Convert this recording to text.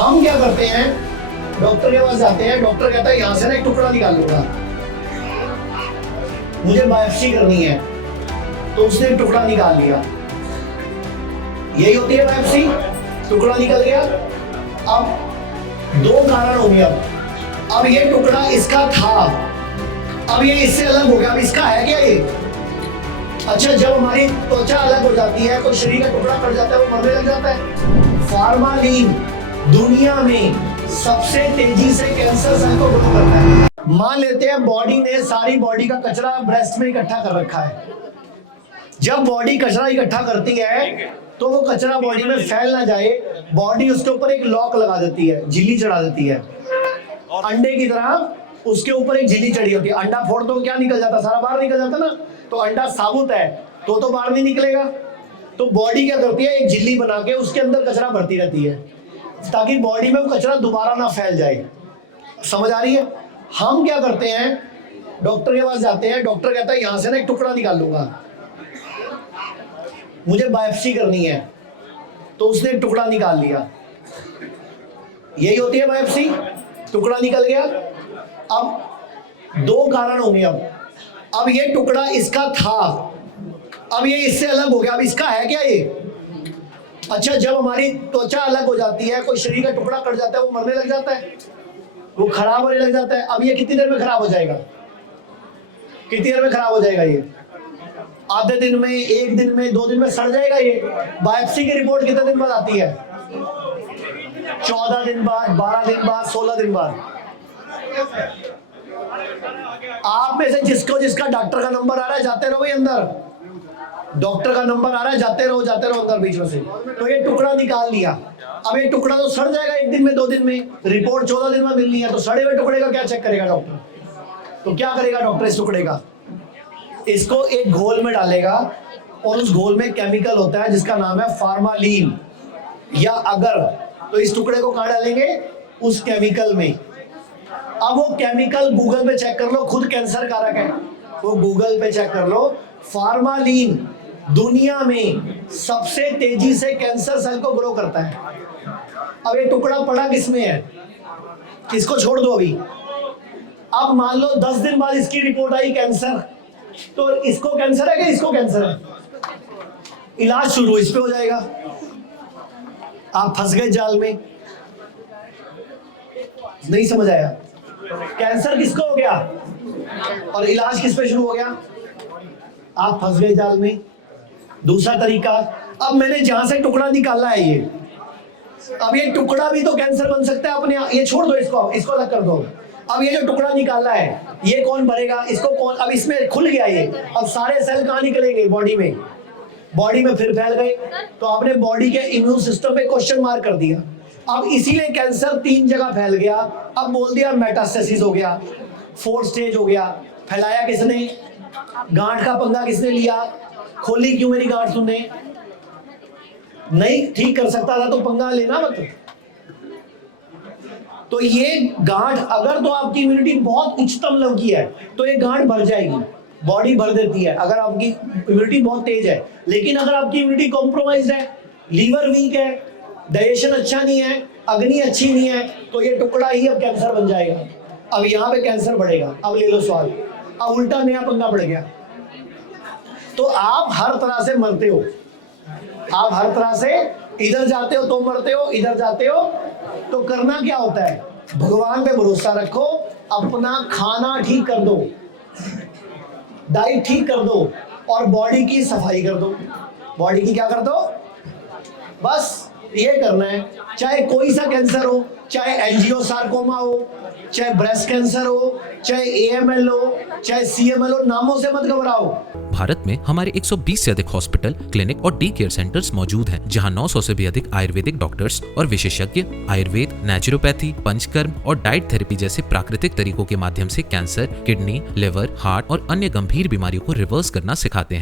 हम क्या करते हैं, डॉक्टर के पास जाते हैं, डॉक्टर कहता है यहाँ से ना एक टुकड़ा निकाल लूंगा, मुझे बायोप्सी करनी है, तो उसने एक टुकड़ा निकाल लिया। यही होती है बायोप्सी, टुकड़ा निकल गया। अब दो कारण हो गया, अब ये टुकड़ा इसका था, अब ये इससे अलग हो गया, अब इसका है क्या ये? अच्छा, जब हमारी त्वचा अलग हो जाती है, कोई शरीर का टुकड़ा कट जाता है, वो मरने लग जाता है। फार्मालीन दुनिया में सबसे तेजी से कैंसर सेल को ग्रो करता है। मान लेते हैं बॉडी ने सारी बॉडी का कचरा ब्रेस्ट में इकट्ठा कर रखा है। जब बॉडी कचरा इकट्ठा करती है तो वो कचरा बॉडी में फैल ना जाए, बॉडी उसके ऊपर एक लॉक लगा देती है, झिल्ली चढ़ा देती है। अंडे की तरह उसके ऊपर एक झिल्ली चढ़ी होती है। अंडा फोड़ दो, क्या निकल जाता, सारा बाहर निकल जाता ना। तो अंडा साबुत है तो बाहर नहीं निकलेगा। तो बॉडी क्या करती है, एक झिल्ली बना के उसके अंदर कचरा भरती रहती है, ताकि बॉडी में वो कचरा दोबारा ना फैल जाए। समझ आ रही है? हम क्या करते हैं, डॉक्टर के पास जाते हैं, डॉक्टर कहता है यहाँ से ना एक टुकड़ा निकाल लूंगा, मुझे बायोप्सी करनी है, तो उसने एक टुकड़ा निकाल लिया। यही होती है बायोप्सी, टुकड़ा निकल गया। अब दो कारण होंगे, अब ये टुकड़ा इसका था, अब ये इससे अलग हो गया, अब इसका है क्या ये? अच्छा, जब हमारी त्वचा अलग हो जाती है, कोई शरीर का टुकड़ा कट जाता है, वो मरने लग जाता है, वो खराब होने लग जाता है। अब ये कितनी देर में खराब हो जाएगा? कितनी देर में खराब हो जाएगा ये? आधे दिन में, एक दिन में, 2 दिन में सड़ जाएगा ये। बायोप्सी की रिपोर्ट कितने दिन बाद आती है? 14 दिन बाद, 12 दिन बाद, 16 दिन बाद। आप में से जिसका डॉक्टर का नंबर आ रहा है, जाते रहो भाई अंदर। डॉक्टर का नंबर आ रहा है, जाते रहो अंदर बीच में से। तो ये टुकड़ा निकाल लिया, अब ये टुकड़ा तो सड़ जाएगा 1 दिन में, 2 दिन में। रिपोर्ट 14 दिन में मिलनी है, तो सड़े हुए टुकड़े का क्या चेक करेगा डॉक्टर? तो क्या करेगा डॉक्टर इस टुकड़े का? इसको एक घोल में डालेगा, और उस घोल में केमिकल होता है जिसका नाम है फार्मालीन या अगर। तो इस टुकड़े को कहाँ डालेंगे? उस केमिकल में। अब वो केमिकल गूगल पे चेक कर लो, खुद कैंसर कारक है, वो गूगल पे चेक कर लो। फार्मालीन दुनिया में सबसे तेजी से कैंसर सेल को ग्रो करता है। अब ये टुकड़ा पड़ा किसमें है? इसको छोड़ दो अभी। अब मान लो 10 दिन बाद इसकी रिपोर्ट आई कैंसर, तो इसको कैंसर है कि इसको कैंसर है? इलाज शुरू इस पे हो जाएगा। आप फंस गए जाल में। नहीं समझ आया? कैंसर किसको हो गया और इलाज किस पे शुरू हो गया? आप फंस गए जाल में। दूसरा तरीका, अब मैंने जहां से टुकड़ा निकाला है ये, अब ये टुकड़ा भी तो कैंसर बन सकता है अपने। ये छोड़ दो, इसको अलग कर दो। अब ये जो टुकड़ा निकाला है, ये कौन भरेगा? इसको कौन? अब इसमें खुल गया ये, अब सारे सेल कहाँ निकलेंगे? बॉडी में फिर फैल गए, तो आपने बॉडी के इम्यून सिस्टम पे क्वेश्चन मार्क कर दिया। अब इसीलिए कैंसर 3 जगह फैल गया। अब बोल दिया मेटास्टेसिस हो गया, 4th स्टेज हो गया। फैलाया किसने? गांठ का पंगा किसने लिया? खोली क्यों मेरी गांठ तुमने? नहीं ठीक कर सकता था तो पंगा लेना मत। तो ये गांठ, अगर तो आपकी इम्यूनिटी बहुत उच्चतम लेवल की है तो ये गांठ भर जाएगी, बॉडी भर देती है अगर आपकी इम्यूनिटी बहुत तेज है। लेकिन अगर आपकी इम्यूनिटी कॉम्प्रोमाइज्ड है, लीवर वीक है, डाइजेशन अच्छा नहीं है, अग्नि अच्छी नहीं है, तो ये टुकड़ा ही अब कैंसर बन जाएगा। अब यहाँ पे कैंसर बढ़ेगा। अब ले लो सवाल, अब उल्टा नया पंगा बढ़ गया। तो आप हर तरह से मरते हो, आप हर तरह से, इधर जाते हो तो मरते हो, इधर जाते हो तो करना क्या होता है? भगवान पे भरोसा रखो, अपना खाना ठीक कर दो, डाइट ठीक कर दो, और बॉडी की सफाई कर दो। बॉडी की क्या कर दो? बस ये करना है। चाहे कोई सा कैंसर हो, चाहे एंजियोसार्कोमा हो, चाहे ब्रेस्ट कैंसर हो, चाहे AML हो, चाहे CML हो, नामों से मत घबराओ। भारत में हमारे 120 से अधिक हॉस्पिटल, क्लिनिक और डी केयर सेंटर्स मौजूद हैं, जहां 900 से भी अधिक आयुर्वेदिक डॉक्टर्स और विशेषज्ञ आयुर्वेद, नेचुरोपैथी, पंचकर्म और डाइट थेरेपी जैसे प्राकृतिक तरीकों के माध्यम से कैंसर, किडनी, लिवर, हार्ट और अन्य गंभीर बीमारियों को रिवर्स करना सिखाते हैं।